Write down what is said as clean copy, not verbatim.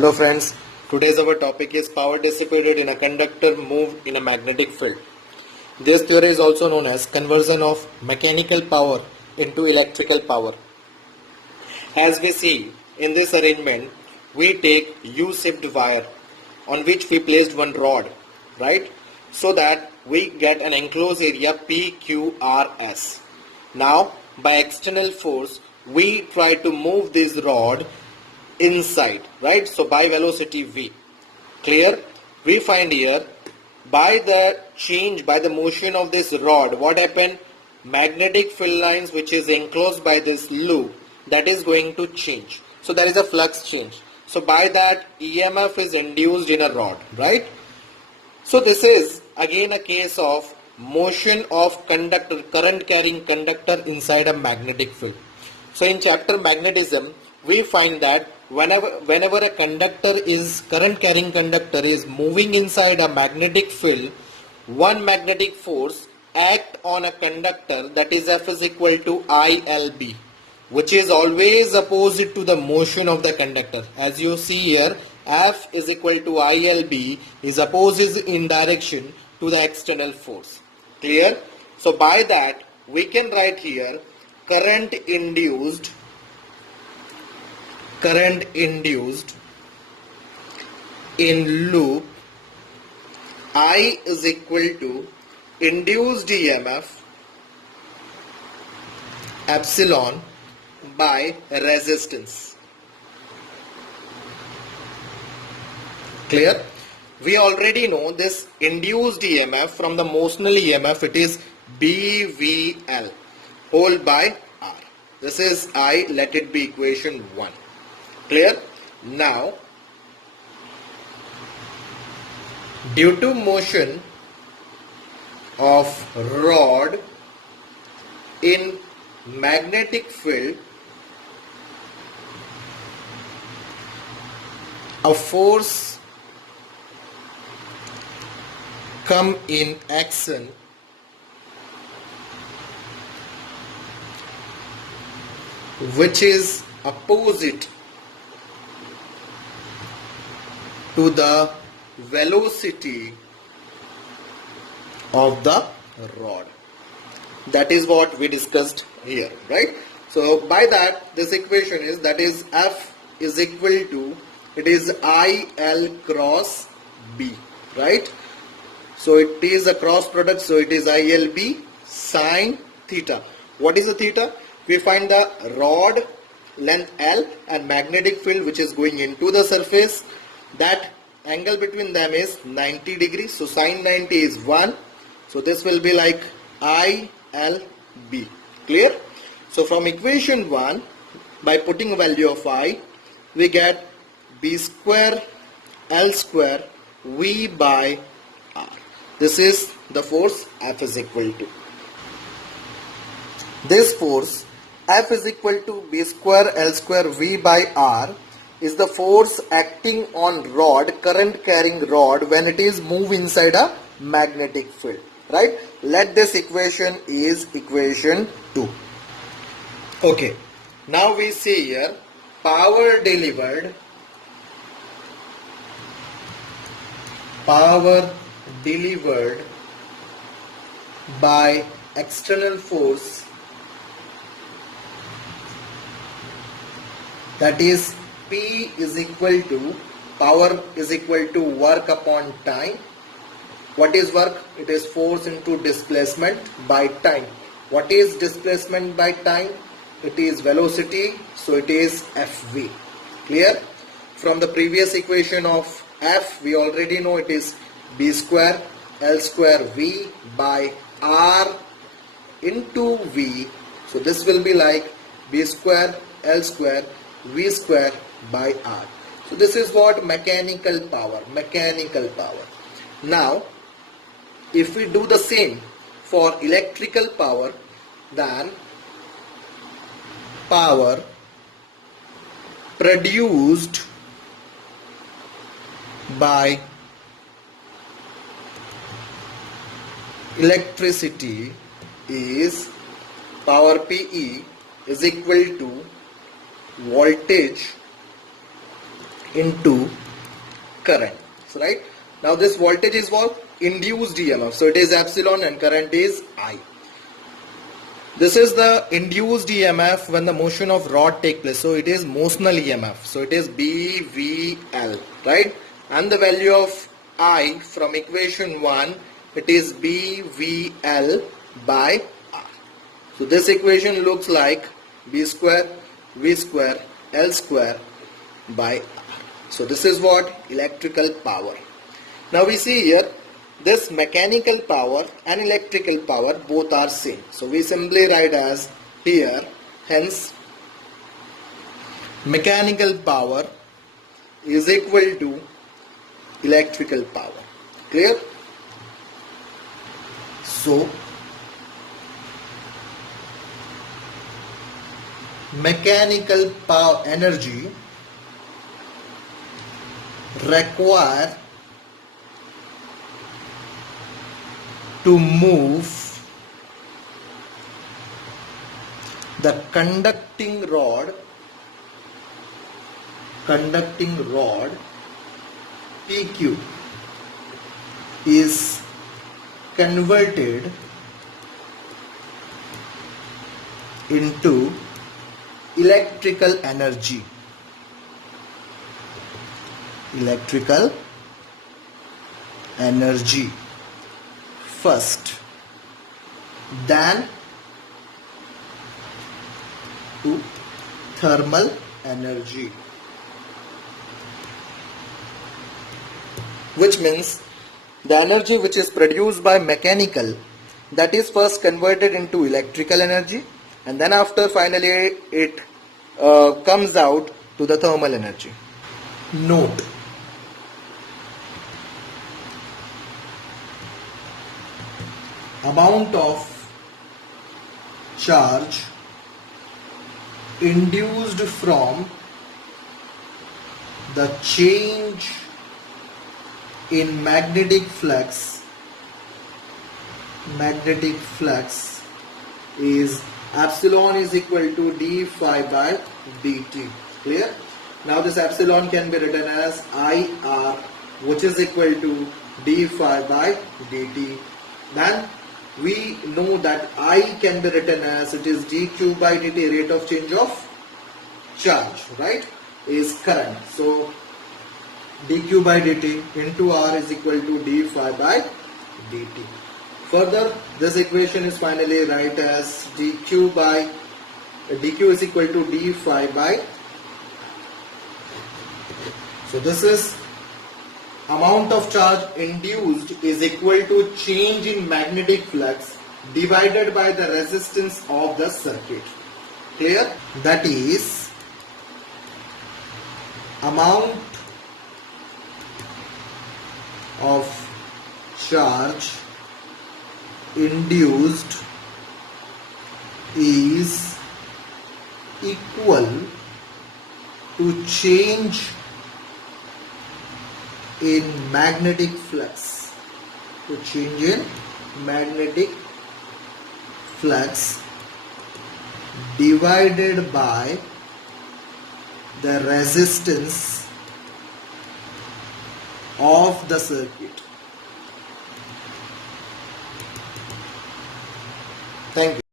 Hello friends, today's our topic is power dissipated in a conductor moved in a magnetic field. This theory is also known as conversion of mechanical power into electrical power. As we see in this arrangement, we take U-shaped wire on which we placed one rod, right? So that we get an enclosed area PQRS. Now, by external force, we try to move this rod inside, right? So by velocity v. Clear? We find here by the motion of this rod, what happened? Magnetic field lines which is enclosed by this loop, that is going to change. So there is a flux change. So by that EMF is induced in a rod, right? So this is again a case of motion of conductor, current carrying conductor inside a magnetic field. So in chapter magnetism, we find that whenever a current carrying conductor is moving inside a magnetic field, one magnetic force act on a conductor, that is F is equal to ILB, which is always opposite to the motion of the conductor. As you see here, F is equal to ILB is opposite in direction to the external force. Clear? So by that we can write here current induced in loop I is equal to induced EMF epsilon by resistance. Clear? We already know this induced EMF from the motional EMF, it is BVL whole by R. This is I, let it be equation 1. Clear? Now, due to motion of rod in magnetic field, a force come in action which is opposite to the velocity of the rod. That is what we discussed here, right? So by that, this equation is, that is F is equal to, it is IL cross B, right? So it is a cross product, so it is ILB sine theta. What is the theta? We find the rod length L and magnetic field which is going into the surface. That angle between them is 90 degrees. So sine 90 is 1. So this will be like ILB. Clear? So from equation 1, by putting a value of I, we get B square L square V by R. This is the force F is equal to. This force F is equal to B square L square V by R is the force acting on rod, current carrying rod, when it is moved inside a magnetic field, right? Let this equation is equation 2. Okay, now we see here power delivered by external force, that is P is equal to, power is equal to work upon time. What is work? It is force into displacement by time. What is displacement by time? It is velocity, so it is Fv. Clear? From the previous equation of F, we already know it is B square L square V by R into V. So this will be like B square L square V square by R. So this is what mechanical power. Now, if we do the same for electrical power, then power produced by electricity is power PE is equal to voltage into current. So, right, now this voltage is what? Induced EMF. So it is epsilon and current is I. This is the induced EMF when the motion of rod take place. So it is motional EMF. So it is BVL, right? And the value of I from equation 1, it is BVL by R. So this equation looks like B square V square L square by R. So this is what? Electrical power. Now we see here, this mechanical power and electrical power both are same. So we simply write as here, hence mechanical power is equal to electrical power. Clear? So mechanical power energy require to move the conducting rod PQ is converted into electrical energy. First, then to thermal energy, which means the energy which is produced by mechanical, that is first converted into electrical energy, and then after finally it comes out to the thermal energy. Note, amount of charge induced from the change in magnetic flux is epsilon is equal to d phi by dt. Clear? Now this epsilon can be written as IR, which is equal to d phi by dt. Then we know that I can be written as it is dq by dt, rate of change of charge, right, is current. So dq by dt into R is equal to d phi by dt. Further, this equation is finally write as dq is equal to d phi by. So this is amount of charge induced is equal to change in magnetic flux divided by the resistance of the circuit. Clear? That is amount of charge induced is equal to change in magnetic flux, divided by the resistance of the circuit. Thank you.